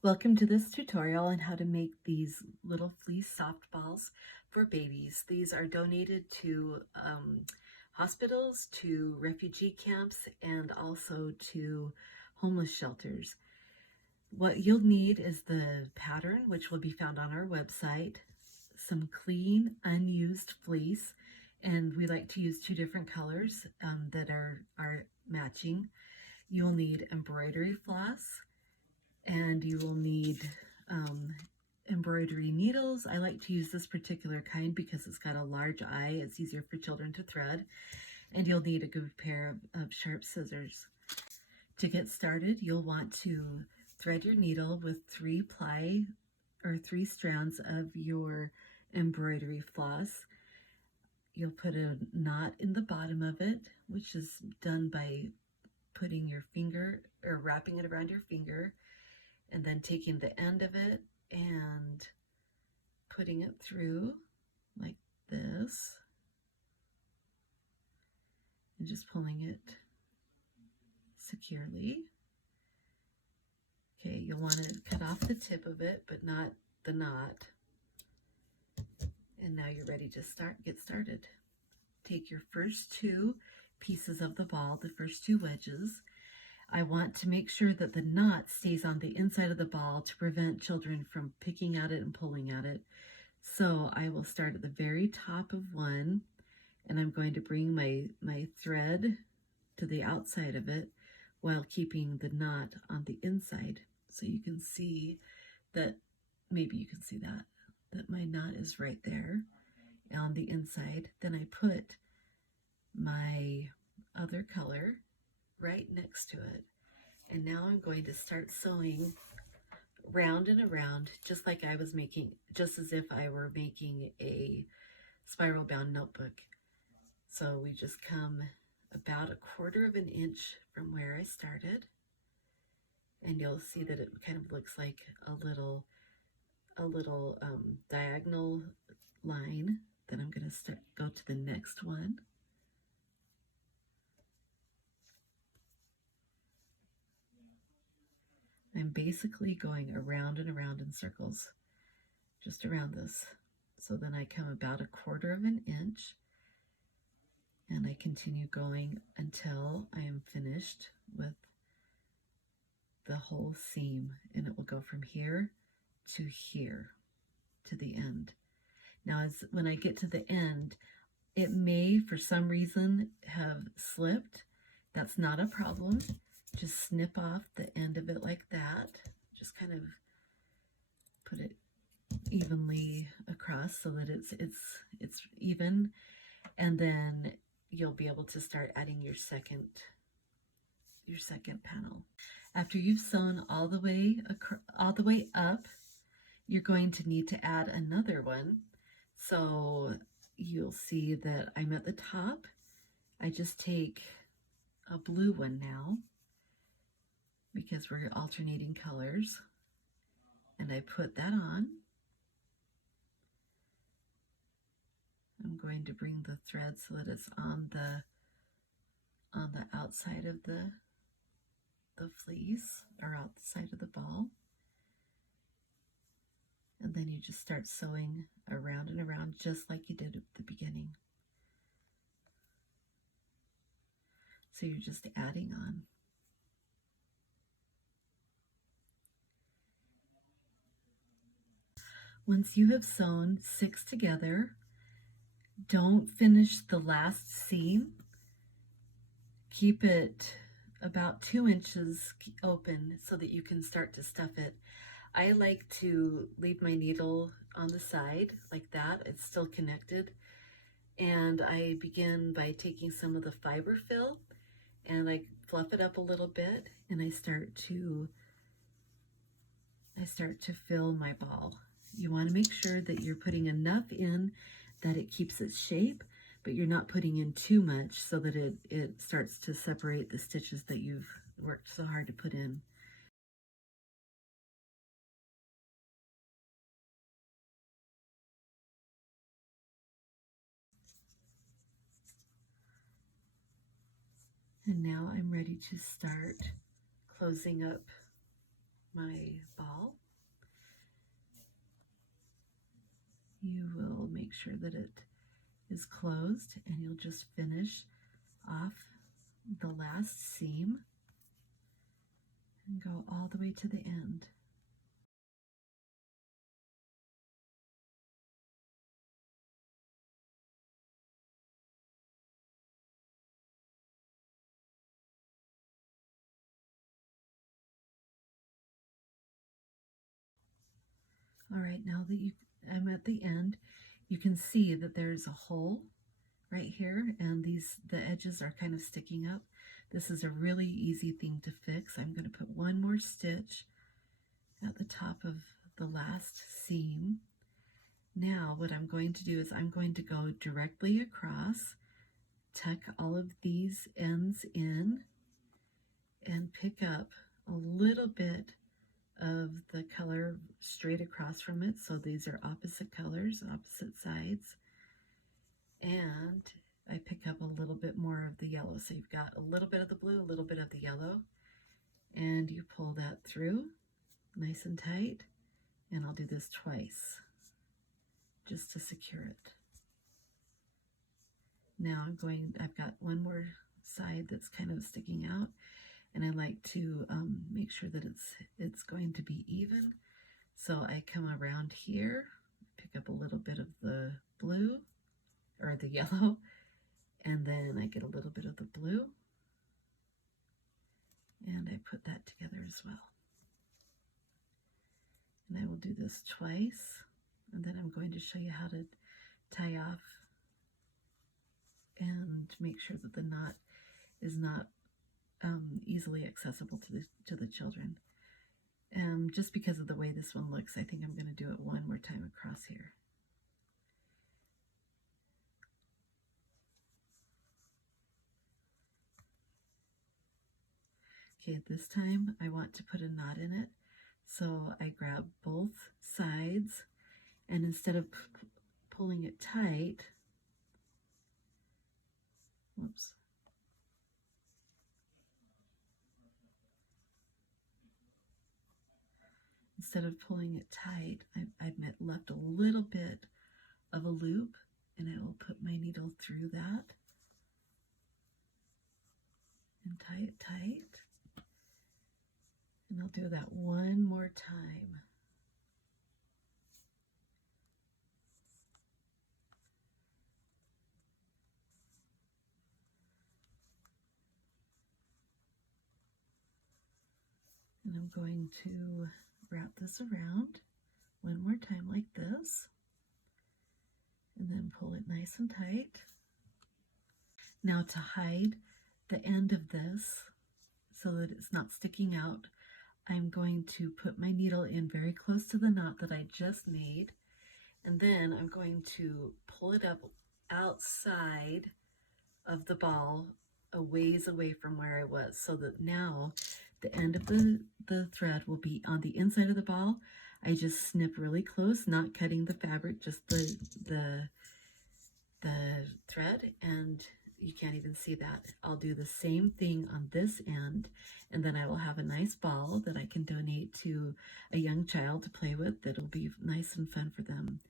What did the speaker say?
Welcome to this tutorial on how to make these little fleece softballs for babies. These are donated to hospitals, to refugee camps, and also to homeless shelters. What you'll need is the pattern, which will be found on our website, some clean, unused fleece, and we like to use two different colors that are matching. You'll need embroidery floss, and you will need embroidery needles. I like to use this particular kind because it's got a large eye. It's easier for children to thread. And you'll need a good pair of sharp scissors. To get started, you'll want to thread your needle with 3 strands of your embroidery floss. You'll put a knot in the bottom of it, which is done by putting your finger or wrapping it around your finger, and then taking the end of it and putting it through like this and just pulling it securely. Okay, you'll want to cut off the tip of it, but not the knot. And now you're ready to get started. Take your first 2 pieces of the ball, the first 2 wedges. I want to make sure that the knot stays on the inside of the ball to prevent children from picking at it and pulling at it. So I will start at the very top of one, and I'm going to bring my thread to the outside of it while keeping the knot on the inside. So you can see that, maybe you can see that my knot is right there on the inside. Then I put my other color right next to it. And now I'm going to start sewing round and around, just like I was making, just as if I were making a spiral bound notebook. So we just come about 1/4 of an inch from where I started, and you'll see that it kind of looks like a little diagonal line. Then I'm going to go to the next one. I'm basically going around and around in circles, just around this. So then I come about 1/4 of an inch, and I continue going until I am finished with the whole seam, and it will go from here to here to the end. Now, when I get to the end, it may, for some reason, have slipped. That's not a problem. Just snip off the end of it like that. Just kind of put it evenly across so that it's even, and then you'll be able to start adding your second panel. After you've sewn all the way up, you're going to need to add another one. So you'll see that I'm at the top. I just take a blue one now because we're alternating colors, and I put that on. I'm going to bring the thread so that it's on the outside of the fleece, or outside of the ball. And then you just start sewing around and around just like you did at the beginning. So you're just adding on. Once you have sewn 6 together, don't finish the last seam. Keep it about 2 inches open so that you can start to stuff it. I like to leave my needle on the side like that. It's still connected. And I begin by taking some of the fiber fill, and I fluff it up a little bit, and I start to fill my ball. You want to make sure that you're putting enough in that it keeps its shape, but you're not putting in too much so that it starts to separate the stitches that you've worked so hard to put in. And now I'm ready to start closing up my ball. make sure that it is closed, and you'll just finish off the last seam and go all the way to the end. All right, now that I'm at the end, you can see that there's a hole right here, and the edges are kind of sticking up. This is a really easy thing to fix. I'm going to put one more stitch at the top of the last seam. Now what I'm going to do is I'm going to go directly across, tuck all of these ends in, and pick up a little bit of the color straight across from it. So these are opposite colors, opposite sides. And I pick up a little bit more of the yellow. So you've got a little bit of the blue, a little bit of the yellow, and you pull that through nice and tight. And I'll do this twice just to secure it. Now I've got one more side that's kind of sticking out, and I like to make sure that it's going to be even. So I come around here, pick up a little bit of the blue or the yellow, and then I get a little bit of the blue, and I put that together as well. And I will do this twice, and then I'm going to show you how to tie off and make sure that the knot is not easily accessible to the children. Just because of the way this one looks, I think I'm going to do it one more time across here. Okay, this time I want to put a knot in it, so I grab both sides, and instead of pulling it tight, whoops, instead of pulling it tight, I've left a little bit of a loop, and I will put my needle through that and tie it tight. And I'll do that one more time. And I'm going to wrap this around one more time like this, and then pull it nice and tight. Now to hide the end of this so that it's not sticking out, I'm going to put my needle in very close to the knot that I just made, and then I'm going to pull it up outside of the ball, a ways away from where I was, so that now the end of the thread will be on the inside of the ball. I just snip really close, not cutting the fabric, just the thread, and you can't even see that. I'll do the same thing on this end, and then I will have a nice ball that I can donate to a young child to play with. That'll be nice and fun for them.